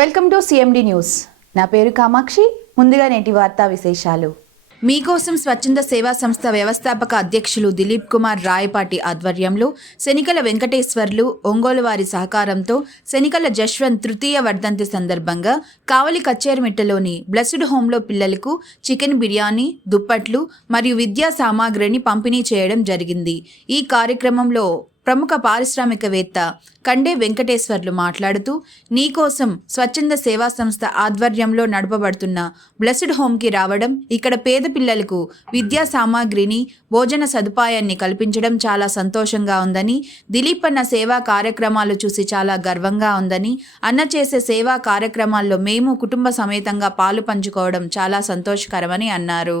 Welcome to CMD news. నా పేరు కామాక్షి. ముందుగా నేటి వార్తా విశేషాలు. మీకోసం స్వచ్ఛంద సేవా సంస్థ వ్యవస్థాపక అధ్యక్షులు దిలీప్ కుమార్ రాయపాటి ఆధ్వర్యంలో శనికల వెంకటేశ్వర్లు ఒంగోలు వారి సహకారంతో శనికల జశ్వంత్ తృతీయ వర్ధంతి సందర్భంగా కావలి కచ్చేరుమిట్టలోని బ్లెస్డ్ హోంలో పిల్లలకు చికెన్ బిర్యానీ దుప్పట్లు మరియు విద్యా సామాగ్రిని పంపిణీ చేయడం జరిగింది. ఈ కార్యక్రమంలో ప్రముఖ పారిశ్రామికవేత్త కండే వెంకటేశ్వర్లు మాట్లాడుతూ నీకోసం స్వచ్ఛంద సేవా సంస్థ ఆధ్వర్యంలో నడపబడుతున్న బ్లెస్డ్ హోమ్కి రావడం ఇక్కడ పేద పిల్లలకు విద్యా సామాగ్రిని భోజన సదుపాయాన్ని కల్పించడం చాలా సంతోషంగా ఉందని దిలీప్ అన్న సేవా కార్యక్రమాలు చూసి చాలా గర్వంగా ఉందని అన్న చేసే సేవా కార్యక్రమాల్లో మేము కుటుంబ సమేతంగా పాలు పంచుకోవడం చాలా సంతోషకరమని అన్నారు.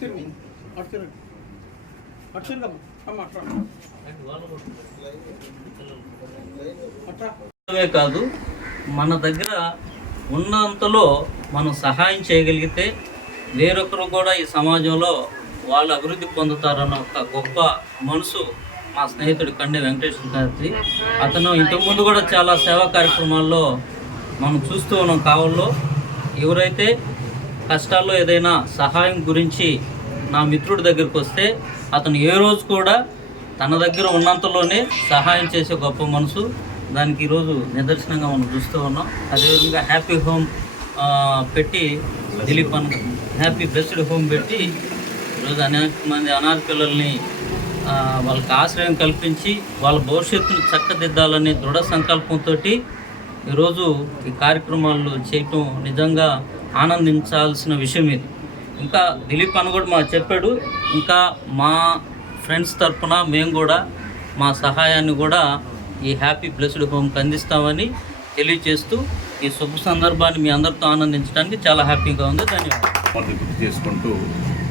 తిరుగు అటు తిరుగు అటు తిరుగమ్మా అమ్మ అట్రా అట్రా కాదు మన దగ్గర ఉన్నంతలో మనం సహాయం చేయగలిగితే వేరొకరు కూడా ఈ సమాజంలో వాళ్ళు అభివృద్ధి పొందుతారన్న ఒక గొప్ప మనసు మా స్నేహితుడు కండే వెంకటేశ్వర గారి అతను ఇంతకుముందు కూడా చాలా సేవా కార్యక్రమాల్లో మనం చూస్తూ ఉన్నాం కావల్లో. ఎవరైతే కష్టాల్లో ఏదైనా సహాయం గురించి నా మిత్రుడి దగ్గరికి వస్తే అతను ఏ రోజు కూడా తన దగ్గర ఉన్నంతలోనే సహాయం చేసే గొప్ప మనసు. దానికి ఈరోజు నిదర్శనంగా మనం చూస్తూ ఉన్నాం. అదేవిధంగా హ్యాపీ హోమ్ పెట్టి దిలీప్ అన్న హ్యాపీ బెస్ట్ హోమ్ పెట్టి ఈరోజు అనేక మంది అనాథ పిల్లల్ని వాళ్ళకి ఆశ్రయం కల్పించి వాళ్ళ భవిష్యత్తును చక్కదిద్దాలనే దృఢ సంకల్పంతో ఈరోజు ఈ కార్యక్రమాలు చేయటం నిజంగా ఆనందించాల్సిన విషయం ఇది. ఇంకా దిలీప్ అని కూడా మాకు చెప్పాడు ఇంకా మా ఫ్రెండ్స్ తరఫున మేము కూడా మా సహాయాన్ని కూడా ఈ హ్యాపీ బ్లెస్డ్ హోమ్కి అందిస్తామని తెలియజేస్తూ ఈ శుభ సందర్భాన్ని మీ అందరితో ఆనందించడానికి చాలా హ్యాపీగా ఉంది. ధన్యవాదాలు. గుర్తు చేసుకుంటూ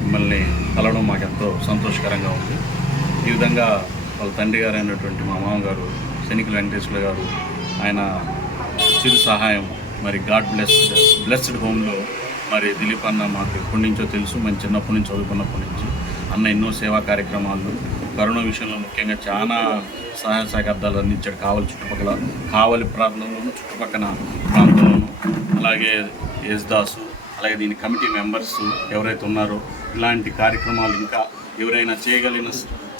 మిమ్మల్ని కలవడం మాకు ఎంతో సంతోషకరంగా ఉంది. ఈ విధంగా వాళ్ళ తండ్రి గారు అయినటువంటి మా మామగారు శనికల వెంకటేశ్వర గారు ఆయన చిరు సహాయం మరి గాడ్ బ్లెస్డ్ బ్లెస్డ్ హోమ్లో మరి దిలీప్ అన్న మాకు ఎప్పటి నుంచో తెలుసు. మేము చిన్నప్పటి నుంచి చదువుకున్నప్పటి నుంచి. అన్న ఎన్నో సేవా కార్యక్రమాలు కరోనా విషయంలో ముఖ్యంగా చాలా సహాయ సహకార్థాలు అందించాడు. కావలి చుట్టుపక్కల కావలి ప్రాంతంలోను చుట్టుపక్కల ప్రాంతంలోను. అలాగే యేసుదాసు అలాగే దీని కమిటీ మెంబర్స్ ఎవరైతే ఉన్నారో ఇలాంటి కార్యక్రమాలు ఇంకా ఎవరైనా చేయగలిగిన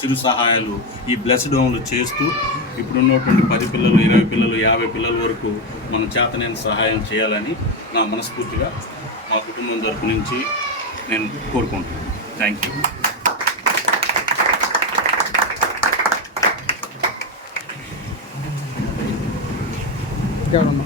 చిరు సహాయాలు ఈ బ్లెస్డ్ హోమ్లు చేస్తూ ఇప్పుడున్నటువంటి పది పిల్లలు ఇరవై పిల్లలు యాభై పిల్లల వరకు మన చేతనైన సహాయం చేయాలని నా మనస్ఫూర్తిగా మా కుటుంబం తరపు నుంచి నేను కోరుకుంటున్నాను. థ్యాంక్ యూ ఎవరమ్మా